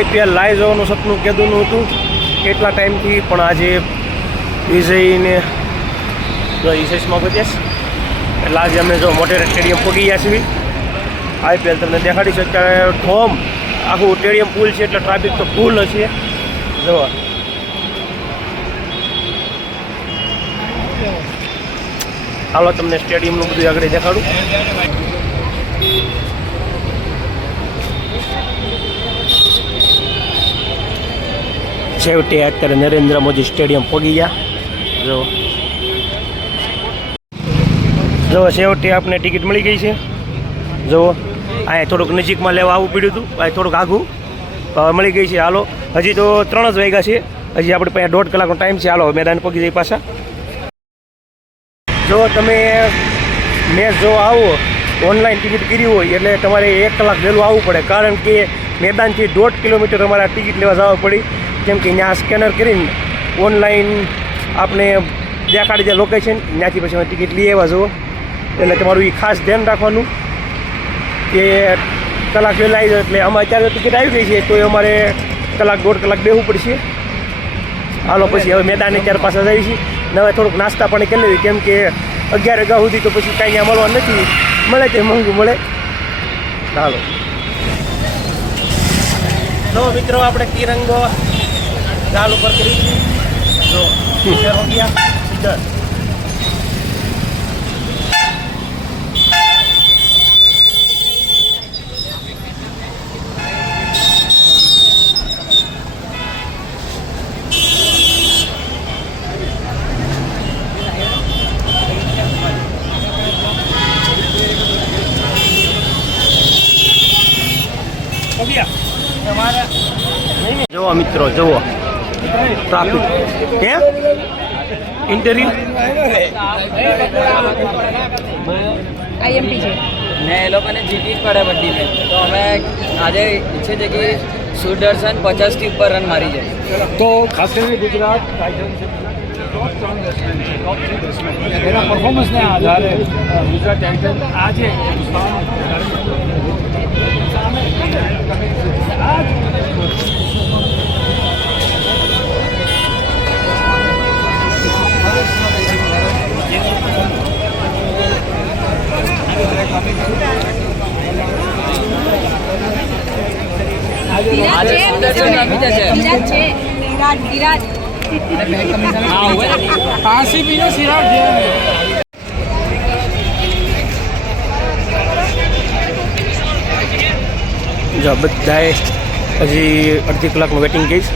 IPL live જોવાનું સપનું કીધું હતું કેટલા ટાઈમથી, પણ આજે વિજયને જો ઈસેસમાં પહોંચ્યા એટલે આજે અમે જો મોટેરા સ્ટેડિયમ પહોંચી ગયા છીએ. IPL તમને દેખાડીશ. અત્યારે ઠોમ આખું સ્ટેડિયમ ફૂલ છે એટલે ટ્રાફિક તો ફૂલ હશે. જો હાલો તમને સ્ટેડિયમનું બધું આગળ દેખાડું. છેવટે અત્યારે નરેન્દ્ર મોદી સ્ટેડિયમ પહોંચી ગયા. જો છેવટે આપણે ટિકિટ મળી ગઈ છે. જુઓ અહીંયા થોડુંક નજીકમાં લેવા આવવું પડ્યું હતું, અહીંયા થોડુંક આઘું મળી ગઈ છે. હાલો હજી તો 3 જ વાગ્યા છે, હજી આપણે પાસે 1.5 કલાકનો ટાઈમ છે. હાલો મેદાન પહોંચી જઈ પાછા. જો તમે મેચ જોવા આવો ઓનલાઈન ટિકિટ કરી હોય એટલે તમારે 1 કલાક વહેલું આવવું પડે, કારણ કે મેદાનથી 1.5 કિલોમીટર અમારે ટિકિટ લેવા જવા પડી. કેમ કે ત્યાં સ્કેનર કરીને ઓનલાઈન આપણે દેખાડી દે લોકેશન, ત્યાંથી પછી અમે ટિકિટ લઈ આવ્યા. જુઓ એટલે તમારું એ ખાસ ધ્યાન રાખવાનું કે કલાક વહેલા આવી જાય. એટલે આમાં અત્યારે ટિકિટ આવી ગઈ છે તો અમારે 1.5 કલાક બેસવું પડશે. હાલો પછી હવે મેદાને ત્યારે પાછા જઈએ છીએ. હવે થોડુંક નાસ્તા પાણી કરી લેવી, કેમ કે 11 વાગ્યા સુધી તો પછી કાંઈ ત્યાં મળવા નથી, મળે તે મોંઘું મળે. હાલો તો મિત્રો આપણે તિરંગો ચાલુ ઉપર કરી જો હો ગયા સીધા. જુઓ મિત્રો જુઓ ટ્રાફિક હે ઇન્ટરવ્યુ IMP છે ને એ લોકોને જીતી જ પડે બધી મેચ. તો અમે આજે ઈચ્છે છે કે સુદર્શન 50 થી ઉપર રન મારી જાય. તો ખાસ કરીને ગુજરાત ટાઇટન્સ એના પરફોર્મન્સને આધારે ગુજરાત ટાઇટન્સ આજે જો બધાએ હજી 1.5 કલાકનું વેટિંગ કહીશ.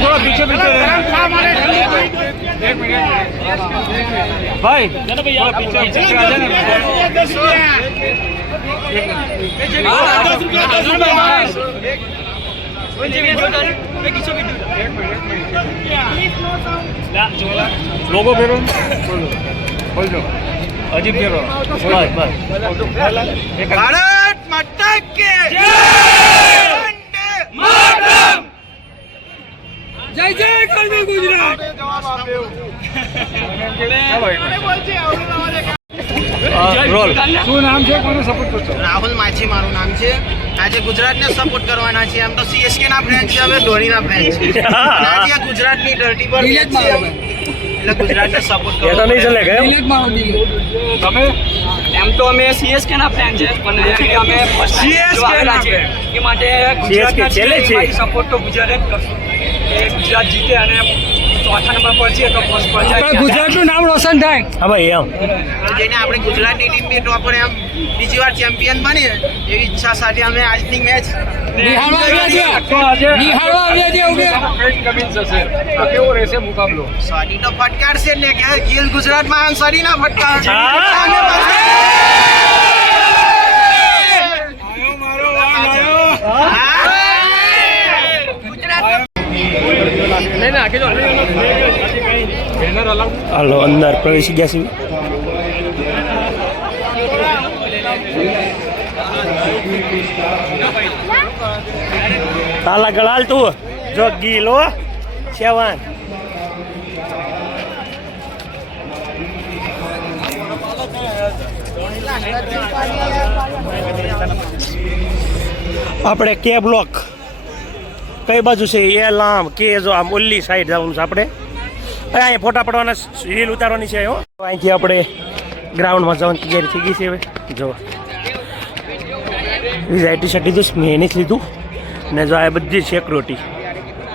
थोड़ा पीछे पीछे भाई थोड़ा पीछे पीछे आ जाना. लोगो फेरो बोल दो अजीब फेरो भारत माता की जय जय करना गुजरात. રોલ શું નામ છે, કોને સપોર્ટ કરશો? રાહુલ માછી મારું નામ છે. આજે ગુજરાતને સપોર્ટ કરવાના છે. એમ તો CSK ના ફ્રેન્ડ છે, હવે ધોનીના ફ્રેન્ડ છે. આજે આ ગુજરાતની ધરતી પર મેચ છે એટલે ગુજરાતને સપોર્ટ એ તો નહીં ચાલે કે તમે એમ તો અમે CSK ના ફેન છે, પણ અમે CSK ના છે એ માટે CSK છેલ્લે છે. સપોર્ટ તો ગુજરાત જ કરશું. ગુજરાત જીતે અને 4થા નંબર પર છે તો ફર્સ્ટ પર જાય, ગુજરાતનું નામ રોશન થાય. હા ભાઈ એમ જેને આપણે ગુજરાતની ટીમ બી ટોપર એમ બીજી વાર ચેમ્પિયન બને એવી ઈચ્છા સાથે અમે આજની મેચ તો કેવો રહેશે મુકાબલો? સોની તો ફટકાર છે ને કે ગિલ ગુજરાતમાં સોની ના ફટકાર છે. હાલો અંદર પ્રવેશી ગયા છીએ. તાલા ગળાલ તું જો ગીલો 7. આપણે કે બ્લોક કઈ બાજુ છે એ લામ કે જો આમ ઓલી સાઈડ જવાનું છે આપણે અહીંયા ફોટા પડવાના રીલ ઉતારવાની છે હો અહીંથી આપણે ગ્રાઉન્ડમાં જવાની તૈયારી થઈ ગઈ છે હવે જો વિઝા ટી શર્ટ લીધું મેં એને જ લીધું ને જો આ બધી સિક્યોરિટી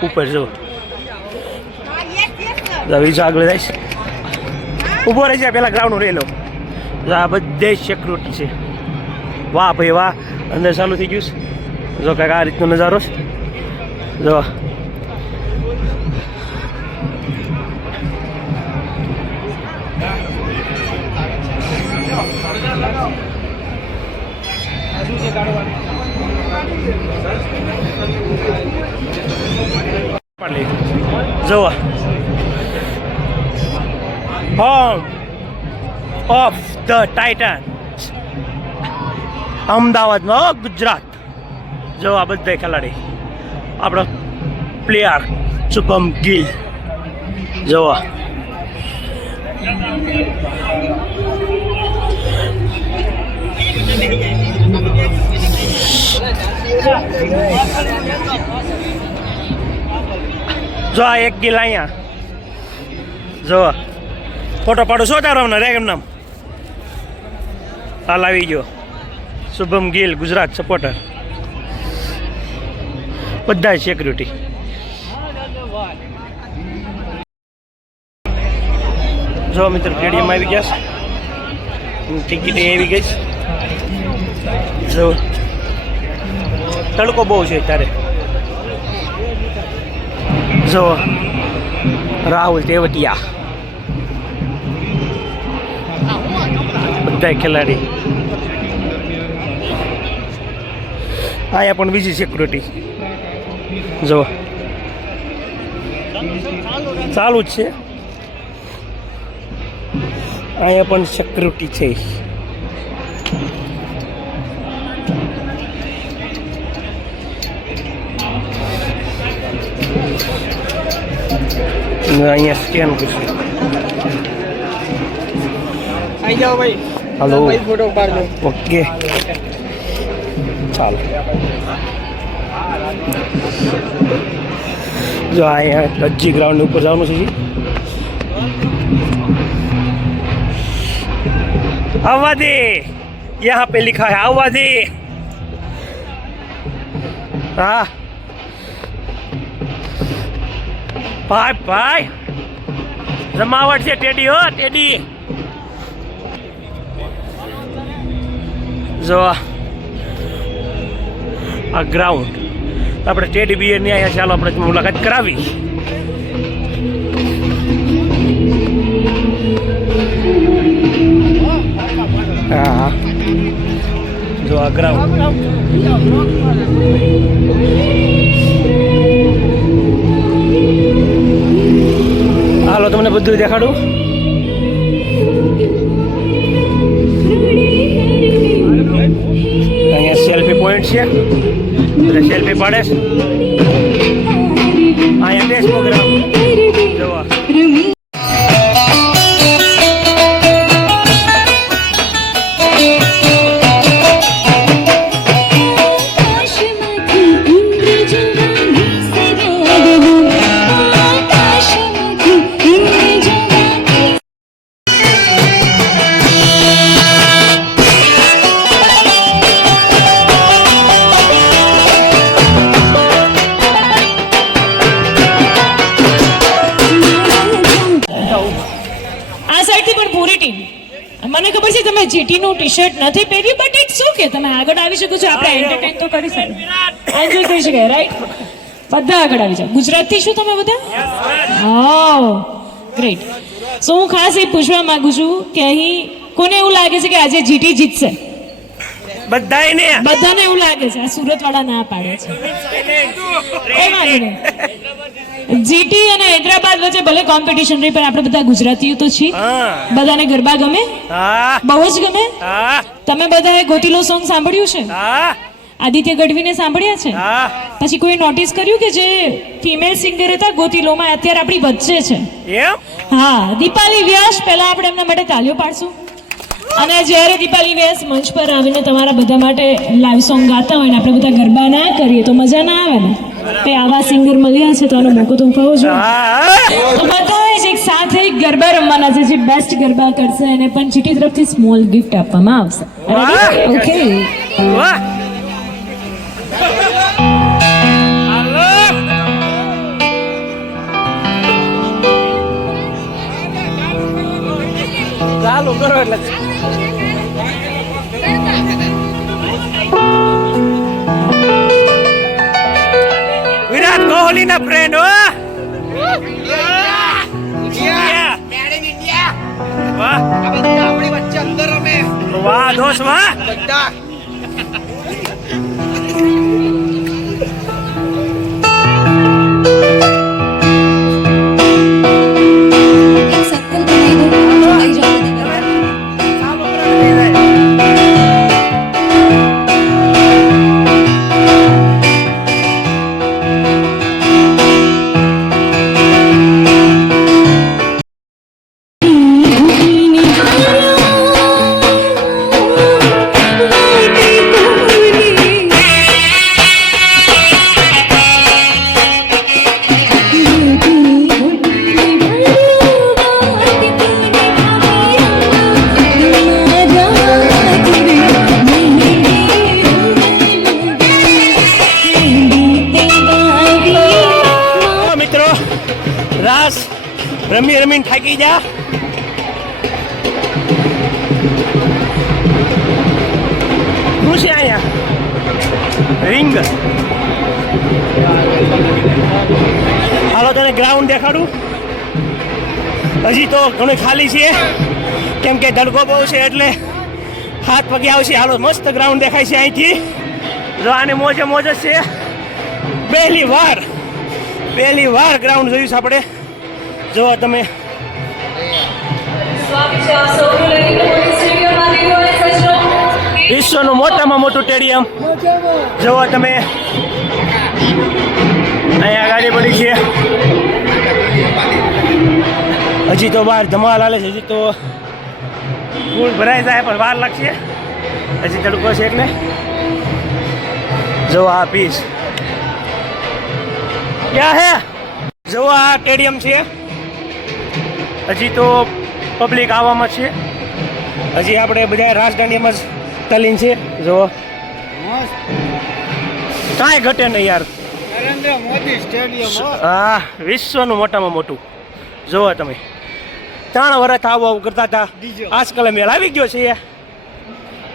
ઉપર જો વિઝા આગળ જઈશ ઊભો રહી જાય પહેલાં ગ્રાઉન્ડ રહેલો આ બધે સિક્યોરિટી છે વાહ ભાઈ વાહ અંદર ચાલુ થઈ ગયું છે જો કાંઈક આ રીતનો નજારો છે જો જો હોમ ઓફ ધ ટાઇટન અમદાવાદમાં ગુજરાત જો આ બધા ખેલાડી આપણો પ્લેયર શુભમ ગિલ જોવા જો આ એક ગિલ અહીંયા જો ફોટો પાડો શું તારો રે એમ નામ હાલ આવી ગયો શુભમ ગિલ ગુજરાત સપોર્ટર બધા સિક્યુરિટી જો મિત્ર સ્ટેડિયમ આવી ગયા ટિકિટ આવી ગઈ જો તડકો બહુ છે ત્યારે જો રાહુલ તેવટિયા બધા ખેલાડી અહીંયા પણ બીજી સિક્યુરિટી જો ચાલુ જ છે અહીંયા પણ સિક્યુરિટી છે અહીંયા સ્કેન કરશું આવી જાઓ ભાઈ હલો ભાઈ ફોટો પાડજો ઓકે ચાલો જો અહીંયા કચ્છી ગ્રાઉન્ડ ઉપર જવાનું છે આવવા દે यहाँ पे लिखा है આવવા દે હા ભાઈ ભાઈ જમાવટ છે ટેડી હો ટેડી જો આ ગ્રાઉન્ડ આપણે ટેડી બિયરની અહીંયા ચાલો આપણે મુલાકાત કરાવી હા જો આ ગ્રાઉન્ડ હાલો તમને બધું દેખાડું અહીંયા સેલ્ફી પોઈન્ટ છે એટલે સેલ્ફી પાડે છે અહીંયા બેસ્ટ પ્રોગ્રામ જોવા મને ખબર છે તમે જીટી નું ટી શર્ટ નથી પહેર્યું બટ ઇટ્સ ઓકે તમે આગળ આવી શકો છો આપણે એન્ટરટેન તો કરી શકીએ એન્જોય કરી શકાય રાઈટ બધા આગળ આવી જાઓ ગુજરાતથી છો તમે બધા હા ગ્રેટ સો હું ખાસ એ પૂછવા માંગુ છું કે અહીં કોને એવું લાગે છે કે આજે જીટી જીતશે બધાને એવું લાગે છે આ સુરત વાળા ના પાડે છે એ વાંધો નહીં જીટી અને હૈદરાબાદ વચ્ચે ભલે કોમ્પિટિશન રહી પણ આપણે બધા ગુજરાતીઓ તો છીએ બધાને ગરબા ગમે બહુ જ ગમે તમે બધાએ ગોતીલો સોંગ સાંભળ્યું છે આદિત્ય ગઢવીને સાંભળ્યા છે? હા પછી કોઈ નોટિસ કર્યું કે જે ફિમેલ સિંગર હતા ગોતીલોમાં અત્યારે આપણી વચ્ચે છે? એમ હા, દીપાલી વ્યાસ. પહેલા આપણે એમના માટે તાલીઓ પાડશું. અને જ્યારે દીપાલી વ્યાસ મંચ પર આવીને તમારા બધા માટે લાઈવ સોંગ ગાતા હોય ને આપણે બધા ગરબા ના કરીએ તો મજા ના આવે ને. તો આવા સિંગર મળ્યા છે તો આનો મોકો તો ઉઠાવવો જોઈએ. હા તો બધાએ જ એક સાથે ગરબા રમવાના છે. જે બેસ્ટ ગરબા કરશે એને પણ જીટી તરફથી સ્મોલ ગિફ્ટ આપવામાં આવશે. વાહ. ઓકે. વાહ ચાલુ કરો એટલે વિરાટ કોહલી ના ફ્રેન્ડ હો. વાહ આપણી વચ્ચે અંદર અમે વાહ દોસ્ત વાહ. બધા એક સર્કલ બનાવી દો, જોડાઈ જાઓ બધા. ચાલુ કરો એટલે મિત્રો રાસ રમી રમીને થાકી જા. શું છે અહીંયા રિંગ? હાલો તને ગ્રાઉન્ડ દેખાડું. હજી તો ઘણું ખાલી છે કેમ કે તડકો બહુ છે એટલે 7 વાગે આવશે. હાલો મસ્ત ગ્રાઉન્ડ દેખાય છે અહીંથી. જો આને મોજે મોજ જ છે. પહેલી વાર ગ્રાઉન્ડ જોયું છે આપણે. જો તમે વિશ્વનું મોટામાં મોટું સ્ટેડિયમ જુઓ તમે. અહીંયા ગાડી પડી છે. હજી તો બહાર ધમાલ હાલે છે. હજી તો ફૂલ ભરાઈ જાય પણ વાર લાગશે. હજી તડકો છે એટલે જો આ પીસ ક્યાં હે. જો આ સ્ટેડિયમ છે. હજી તો પબ્લિક આવવામાં છે. હજી આપણે બધા રાજધાનીમાં જ તલીન છે. જો કાંઈ ઘટે નહીં યાર. નરેન્દ્ર મોદી સ્ટેડિયમ હા વિશ્વનું મોટામાં મોટું. જુઓ તમે 3 વર્ષ આવું કરતા હતા. આજકાલ મેળ આવી ગયો છે.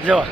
જુઓ